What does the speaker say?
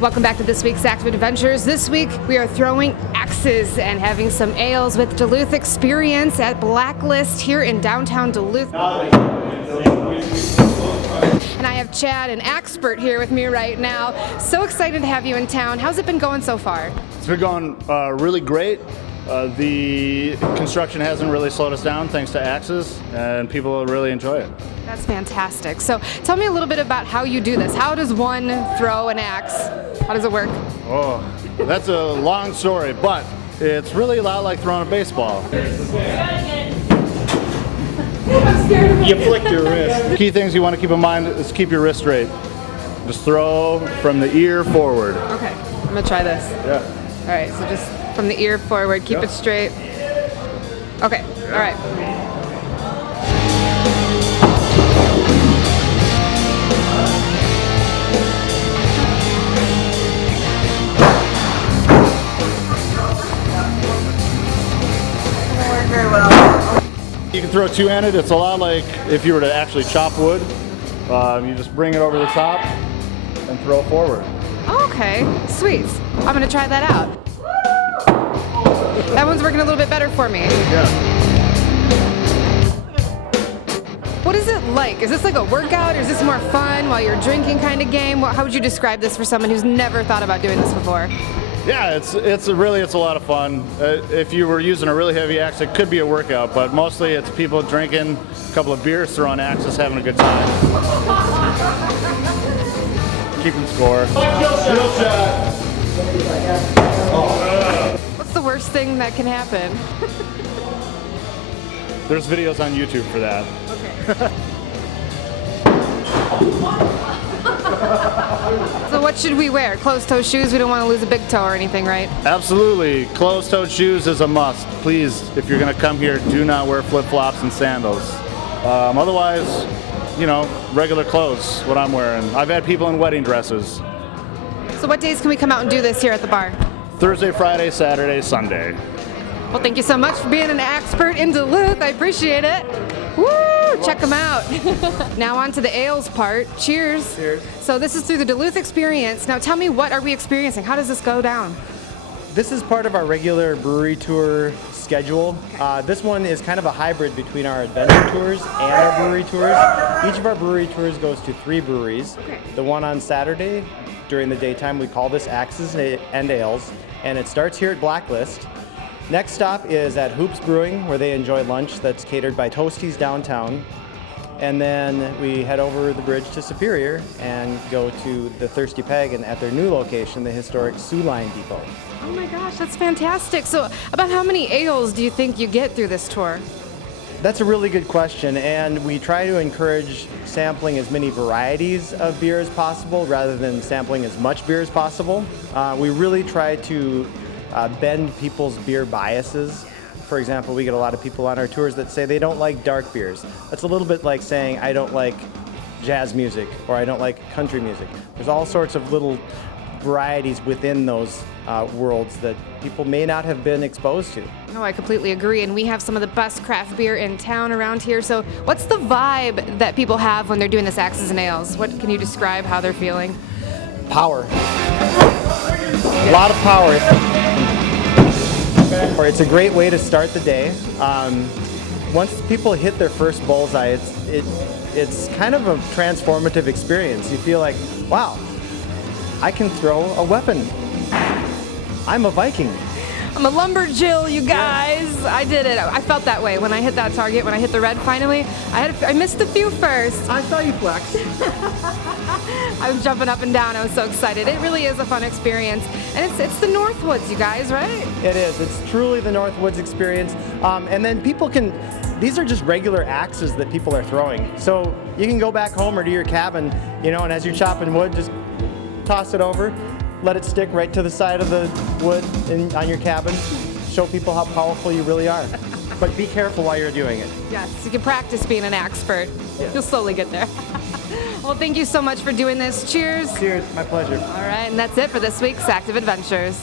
Welcome back to this week's Active Adventures. This week we are throwing axes and having some ales with Duluth Experience at Blacklist here in downtown Duluth. And I have Chad, an expert, here with me right now. So excited to have you in town. How's it been going so far? It's been going really great. The construction hasn't really slowed us down thanks to axes, and people really enjoy it. That's fantastic. So tell me a little bit about how you do this. How does one throw an axe? How does it work? Oh, that's a long story, but it's really a lot like throwing a baseball. You flick your wrist. Key things you want to keep in mind is keep your wrist straight. Just throw from the ear forward. Okay, I'm gonna try this. Yeah. All right, so just from the ear forward, keep it straight. Okay, all right. Work very well. You can throw two-handed. It's a lot like if you were to actually chop wood. You just bring it over the top and throw forward. Okay, sweet. I'm gonna try that out. That one's working a little bit better for me. Yeah. What is it like? Is this like a workout, or is this more fun while you're drinking kind of game? How would you describe this for someone who's never thought about doing this before? Yeah, it's a lot of fun. If you were using a really heavy axe, it could be a workout, but mostly it's people drinking a couple of beers, throwing axes, having a good time. Keeping score. What's the worst thing that can happen? There's videos on YouTube for that. Okay. So what should we wear? Closed-toe shoes? We don't want to lose a big toe or anything, right? Absolutely. Closed-toed shoes is a must. Please, if you're going to come here, do not wear flip-flops and sandals. Otherwise, you know, regular clothes, what I'm wearing. I've had people in wedding dresses. So what days can we come out and do this here at the bar? Thursday, Friday, Saturday, Sunday. Well, thank you so much for being an expert in Duluth. I appreciate it. Woo! Check them out. Now on to the ales part. Cheers. Cheers. So this is through the Duluth Experience. Now tell me, what are we experiencing? How does this go down? This is part of our regular brewery tour schedule. This one is kind of a hybrid between our adventure tours and our brewery tours. Each of our brewery tours goes to 3 breweries. Okay. The one on Saturday, during the daytime, we call this Axes and Ales, and it starts here at Blacklist. Next stop is at Hoops Brewing, where they enjoy lunch that's catered by Toasties downtown. And then we head over the bridge to Superior and go to the Thirsty Peg, and at their new location, the historic Sioux Line Depot. Oh my gosh, that's fantastic. So about how many ales do you think you get through this tour? That's a really good question, and we try to encourage sampling as many varieties of beer as possible rather than sampling as much beer as possible. We really try to bend people's beer biases. For example, we get a lot of people on our tours that say they don't like dark beers. That's a little bit like saying I don't like jazz music or I don't like country music. There's all sorts of little varieties within those worlds that people may not have been exposed to. No, I completely agree, and we have some of the best craft beer in town around here. So what's the vibe that people have when they're doing this Axes and Ales? What can you describe how they're feeling? Power. A lot of power. It's a great way to start the day. Once people hit their first bullseye, it's kind of a transformative experience. You feel like, wow, I can throw a weapon. I'm a Viking. I'm a lumberjill, you guys. Yeah. I did it. I felt that way when I hit that target, when I hit the red finally. I missed a few first. I saw you flex. I was jumping up and down. I was so excited. It really is a fun experience. And it's the Northwoods, you guys, right? It is. It's truly the Northwoods experience. And then people can, these are just regular axes that people are throwing. So you can go back home or to your cabin, you know, and as you're chopping wood, just toss it over. Let it stick right to the side of the wood on your cabin. Show people how powerful you really are. But be careful while you're doing it. Yes, you can practice being an expert. Yeah. You'll slowly get there. Well, thank you so much for doing this. Cheers. Cheers, my pleasure. All right, and that's it for this week's Active Adventures.